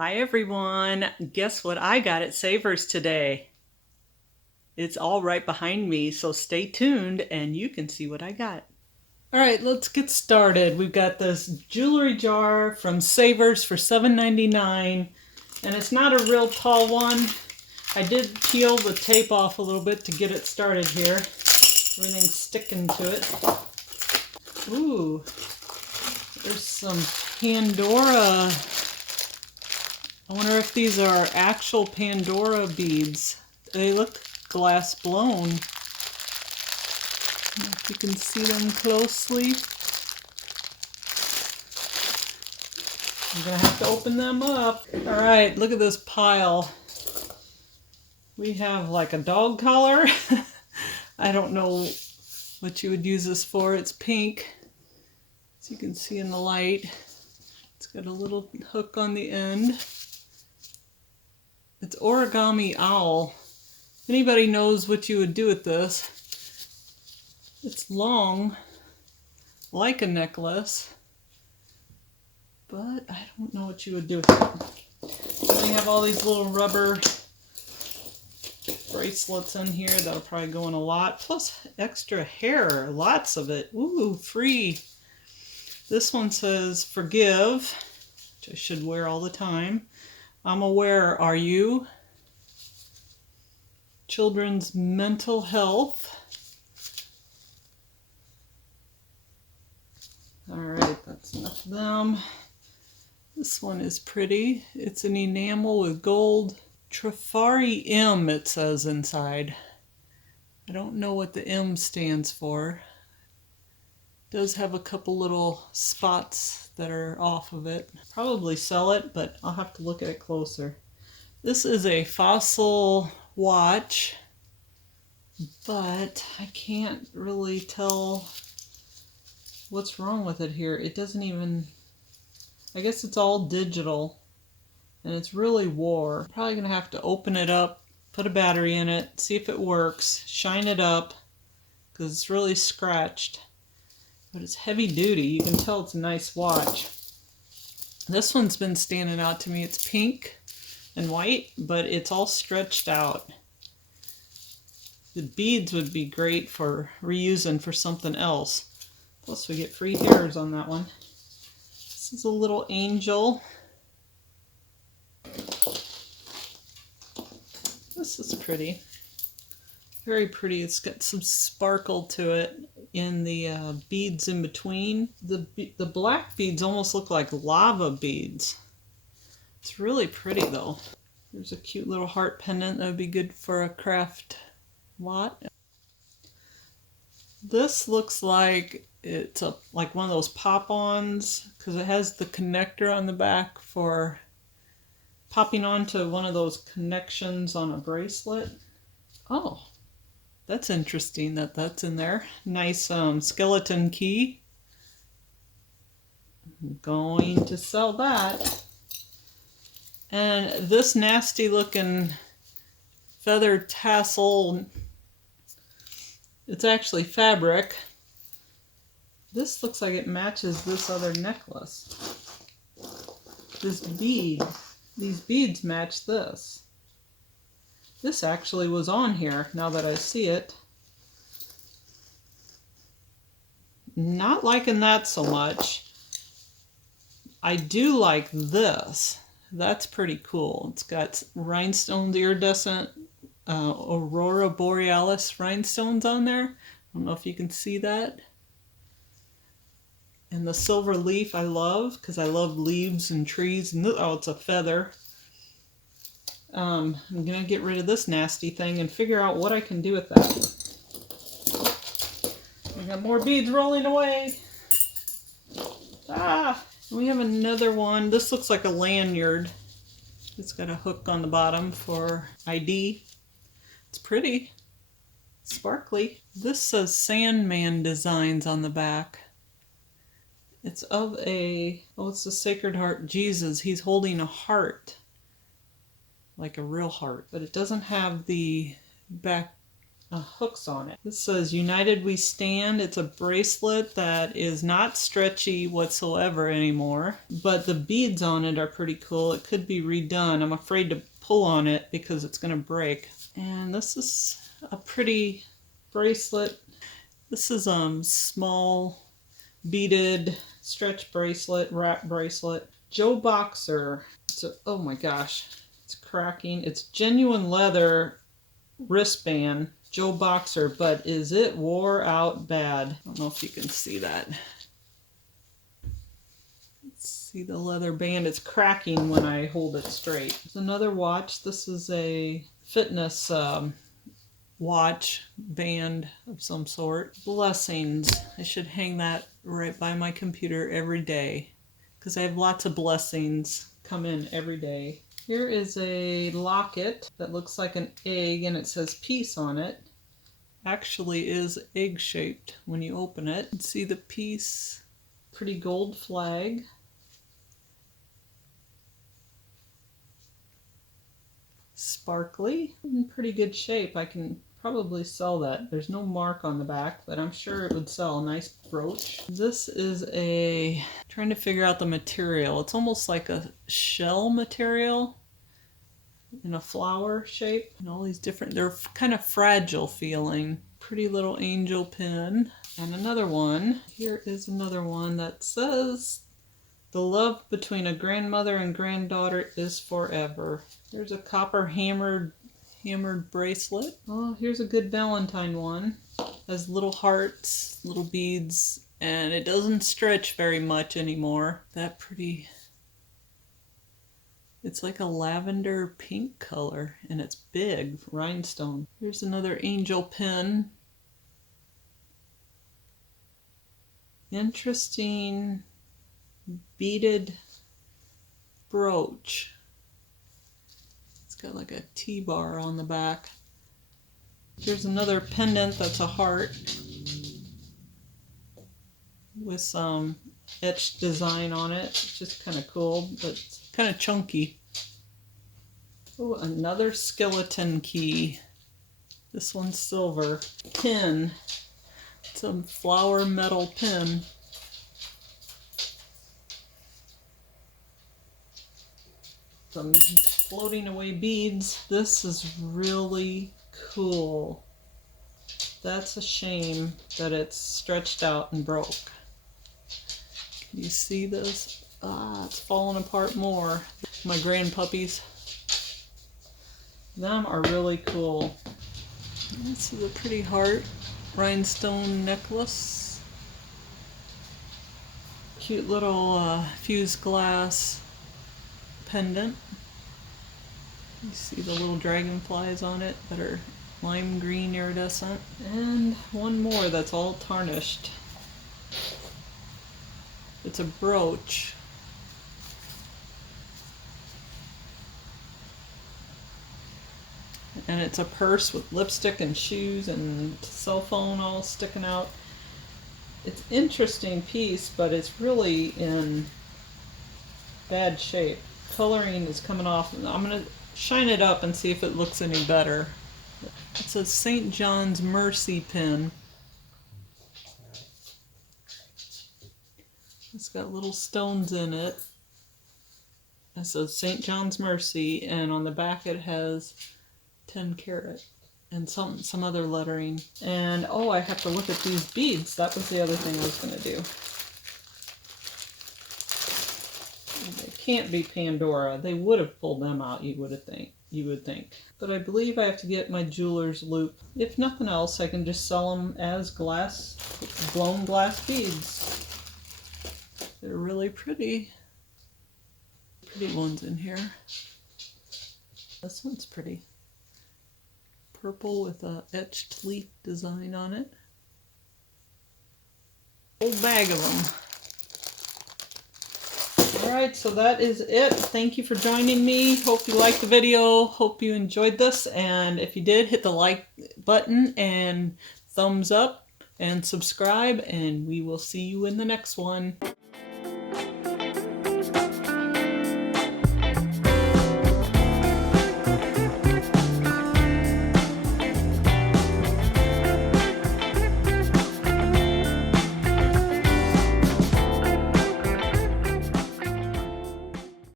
Hi everyone! Guess what I got at Savers today? It's all right behind me, so stay tuned and you can see what I got. Alright, let's get started. We've got this jewelry jar from Savers for $7.99, and it's not a real tall one. I did peel the tape off a little bit to get it started here. Everything's sticking to it. Ooh, there's some Pandora. I wonder if these are actual Pandora beads. They look glass blown. If you can see them closely. I'm gonna have to open them up. Alright, look at this pile. We have like a dog collar. I don't know what you would use this for. It's pink, as you can see in the light. It's got a little hook on the end. It's origami owl. If anybody knows what you would do with this, it's long, like a necklace, but I don't know what you would do with it. And they have all these little rubber bracelets in here that'll probably go in a lot, plus extra hair, lots of it. Ooh, free. This one says forgive, which I should wear all the time. I'm aware, are you? Children's mental health. Alright, that's enough of them. This one is pretty. It's an enamel with gold. Trifari M, it says inside. I don't know what the M stands for. It does have a couple little spots that are off of it. Probably sell it, but I'll have to look at it closer. This is a fossil watch, but I can't really tell what's wrong with it here. It doesn't even, I guess it's all digital, and it's really wore. I'm probably gonna have to open it up, put a battery in it, see if it works, shine it up, because it's really scratched. But it's heavy duty. You can tell it's a nice watch. This one's been standing out to me. It's pink and white, but it's all stretched out. The beads would be great for reusing for something else. Plus we get free hairs on that one. This is a little angel. This is pretty. Very pretty. It's got some sparkle to it in the beads in between. The black beads almost look like lava beads. It's really pretty though. There's a cute little heart pendant that would be good for a craft lot. This looks like it's like one of those pop-ons, because it has the connector on the back for popping onto one of those connections on a bracelet. Oh, that's interesting that that's in there. Nice skeleton key. I'm going to sell that. And this nasty looking feather tassel, it's actually fabric. This looks like it matches this other necklace. This bead, these beads match this. This actually was on here, now that I see it. Not liking that so much. I do like this. That's pretty cool. It's got rhinestones, iridescent Aurora Borealis rhinestones on there. I don't know if you can see that. And the silver leaf I love, because I love leaves and trees. And oh, it's a feather. I'm going to get rid of this nasty thing and figure out what I can do with that. We got more beads rolling away. Ah! We have another one. This looks like a lanyard. It's got a hook on the bottom for ID. It's pretty. Sparkly. This says Sandman Designs on the back. It's of a, oh, it's the Sacred Heart Jesus. He's holding a heart. Like a real heart. But it doesn't have the back hooks on it. This says United We Stand. It's a bracelet that is not stretchy whatsoever anymore, but the beads on it are pretty cool. It could be redone. I'm afraid to pull on it because it's going to break. And this is a pretty bracelet. This is small beaded stretch bracelet, wrap bracelet. Joe Boxer. Oh my gosh, it's cracking. It's genuine leather wristband. Joe Boxer, but is it wore out bad? I don't know if you can see that. Let's see the leather band. It's cracking when I hold it straight. There's another watch. This is a fitness watch band of some sort. Blessings. I should hang that right by my computer every day because I have lots of blessings come in every day. Here is a locket that looks like an egg and it says peace on it. Actually is egg shaped when you open it. You can see the peace. Pretty gold flag. Sparkly. In pretty good shape. I can probably sell that. There's no mark on the back, but I'm sure it would sell. A nice brooch. This is trying to figure out the material. It's almost like a shell material in a flower shape. And all these different, they're kind of fragile feeling. Pretty little angel pin. And another one. Here is another one that says, the love between a grandmother and granddaughter is forever. There's a copper hammered bracelet. Oh, here's a good Valentine one. Has little hearts, little beads, and it doesn't stretch very much anymore. That pretty. It's like a lavender pink color, and it's big, rhinestone. Here's another angel pin. Interesting beaded brooch. It's got like a T-bar on the back. Here's another pendant that's a heart with some etched design on it. It's just kind of cool, but it's kind of chunky. Oh, another skeleton key. This one's silver. Pin. It's a flower metal pin. Some floating away beads. This is really cool. That's a shame that it's stretched out and broke. Can you see this? Ah, it's falling apart more. My grandpuppies. Them are really cool. This is a pretty heart rhinestone necklace. Cute little fused glass pendant. You see the little dragonflies on it that are lime green iridescent. And one more that's all tarnished. It's a brooch. And it's a purse with lipstick and shoes and cell phone all sticking out. It's an interesting piece, but it's really in bad shape. Coloring is coming off. I'm going to shine it up and see if it looks any better. It's a St. John's Mercy pin. It's got little stones in it. It says St. John's Mercy, and on the back it has 10 karat and some other lettering. And oh, I have to look at these beads. That was the other thing I was going to do. They can't be Pandora. They would have pulled them out, you would think. But I believe I have to get my jeweler's loop. If nothing else, I can just sell them as blown glass beads. They're really pretty. Pretty ones in here. This one's pretty. Purple with a etched leaf design on it. Whole bag of them. Alright, so that is it. Thank you for joining me. Hope you liked the video. Hope you enjoyed this. And if you did, hit the like button and thumbs up and subscribe. And we will see you in the next one.